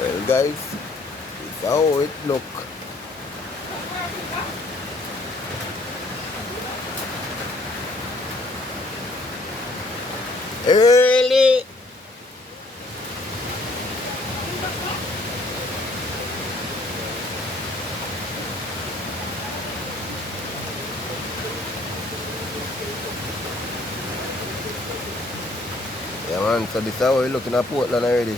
Well guys, it's how it look. Early. Yeah man, so this is how we looking at Portland already.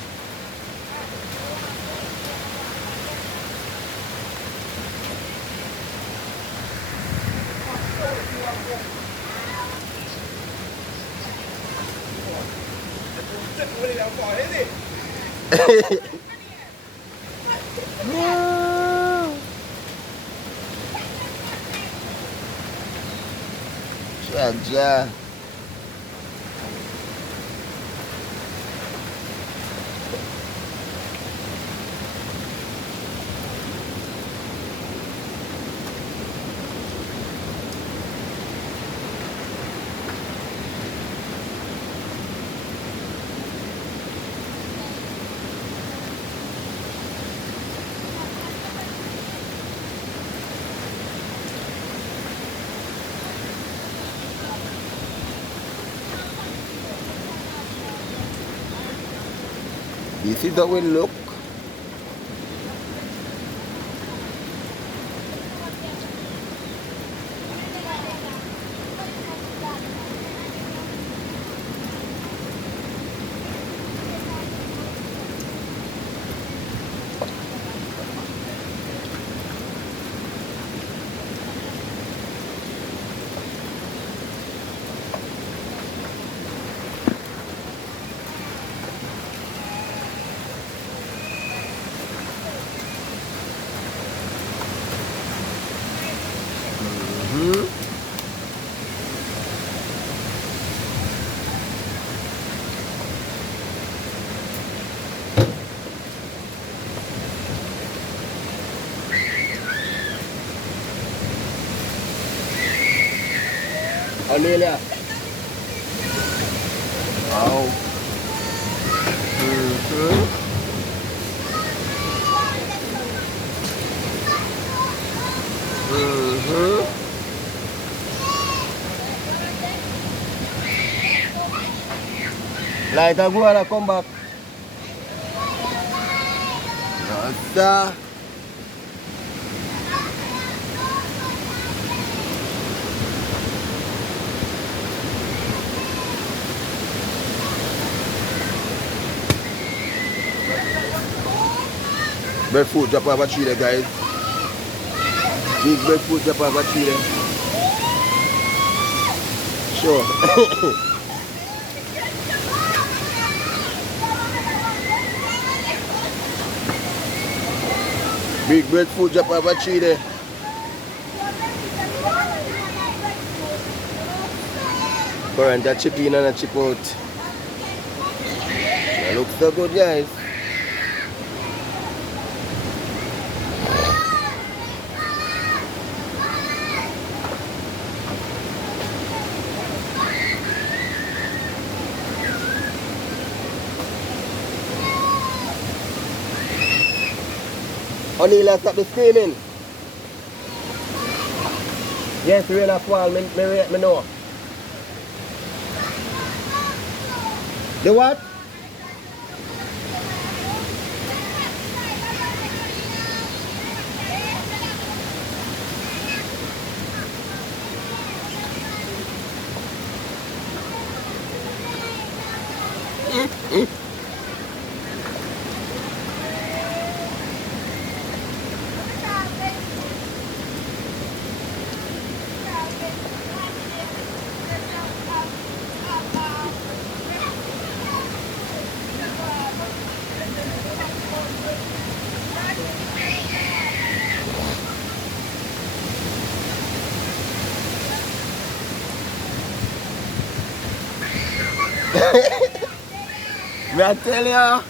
Ja. This is how we look. Amelia. Wow. Like I go and come back. Yes, breadfruit drop over tree there, guys. Big breadfruit drop over tree there. Sure. Big breadfruit drop over tree there. Current a chip in and a chip out. That looks so good, guys. Honey, let's stop the screaming. Yes, rain a fall, me know. The what? Me I tell you.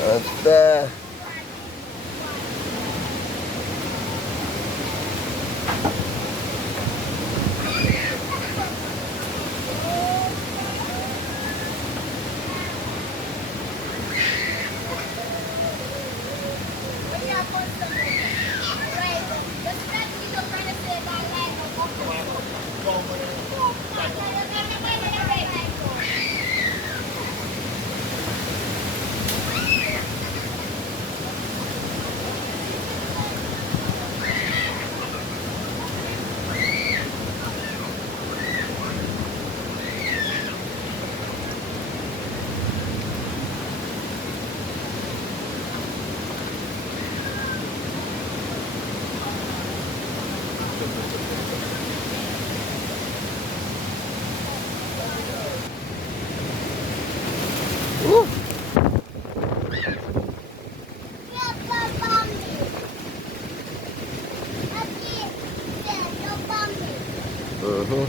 That's Ooh. Uh-huh.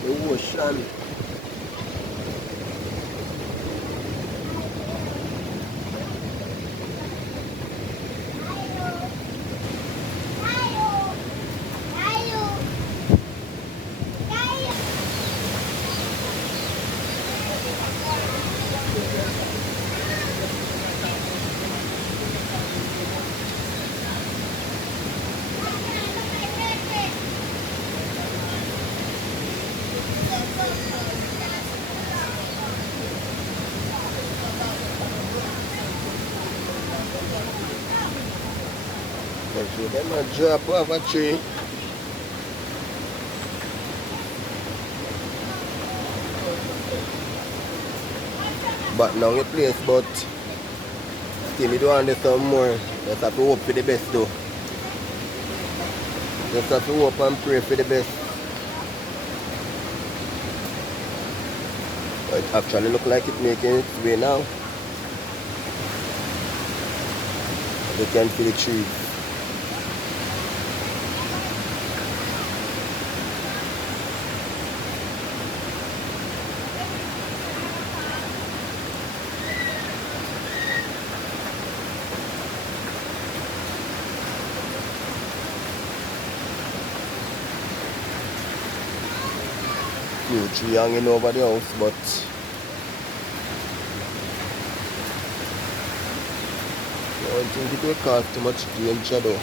The ocean. So them a drop off a tree. But now the place, but still we do want to do some more. Just have to hope for the best though. Just have to hope and pray for the best. But it actually look like it's making its way now. You can see the trees. Few tree hanging over the house, but I don't think it will cause too much danger though.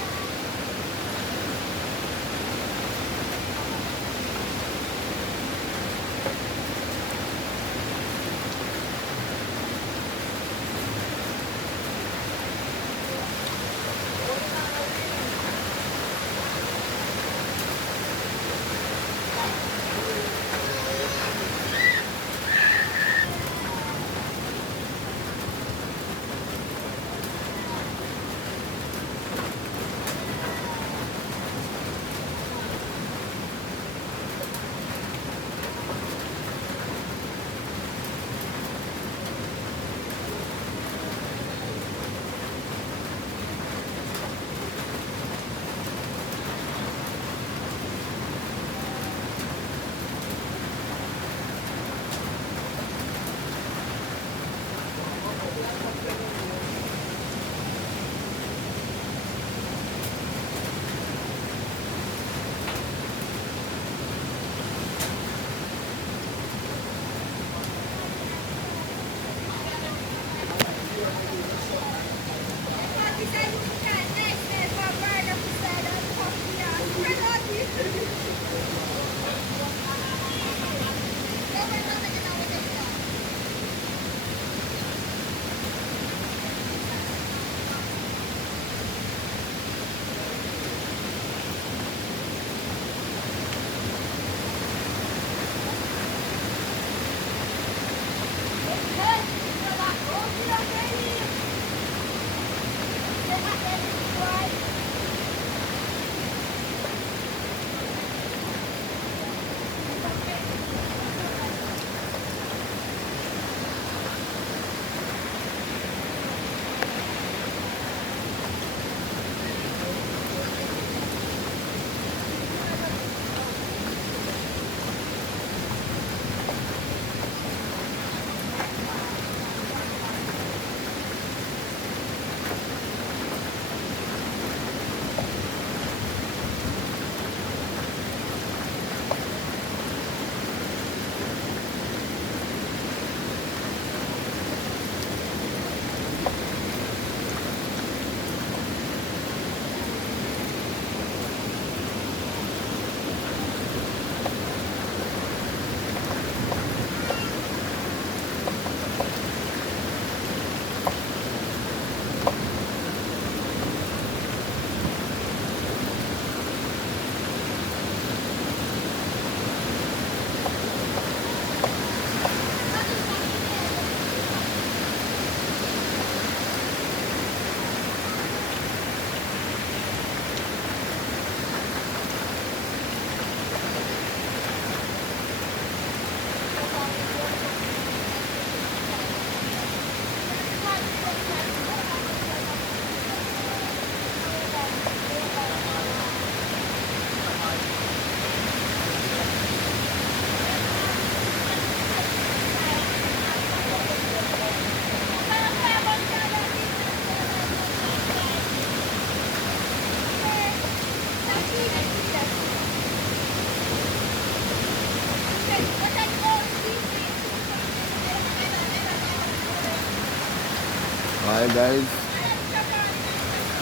Alright guys,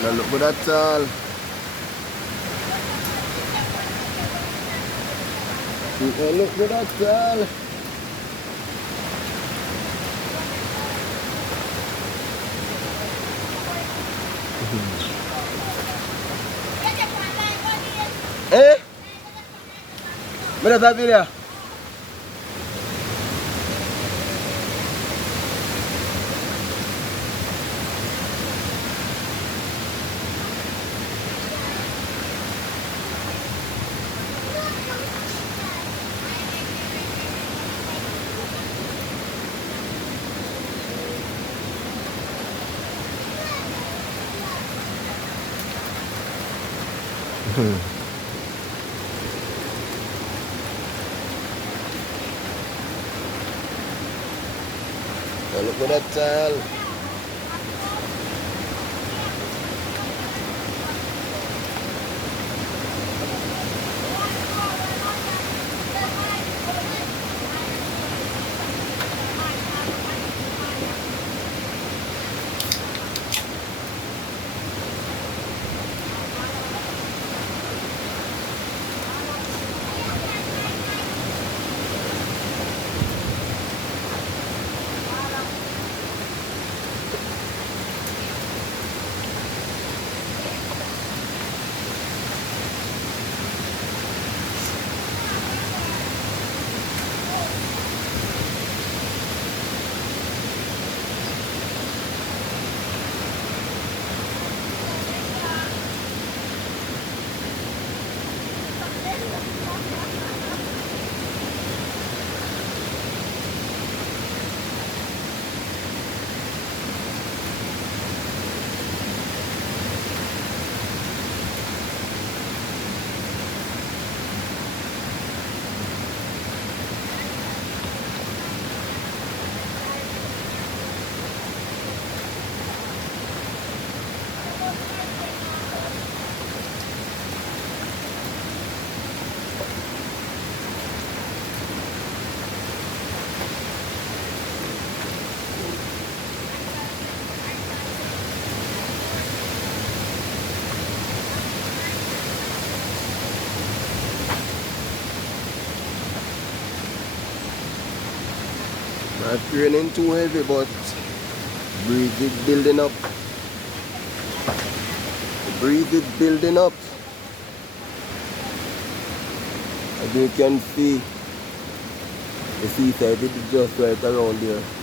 now look good at all. Look good at all. Eh? Mana tak dia? Look good at all. Not raining too heavy, but breeze is building up. The breeze is building up. As you can see, the seaside is just right around there.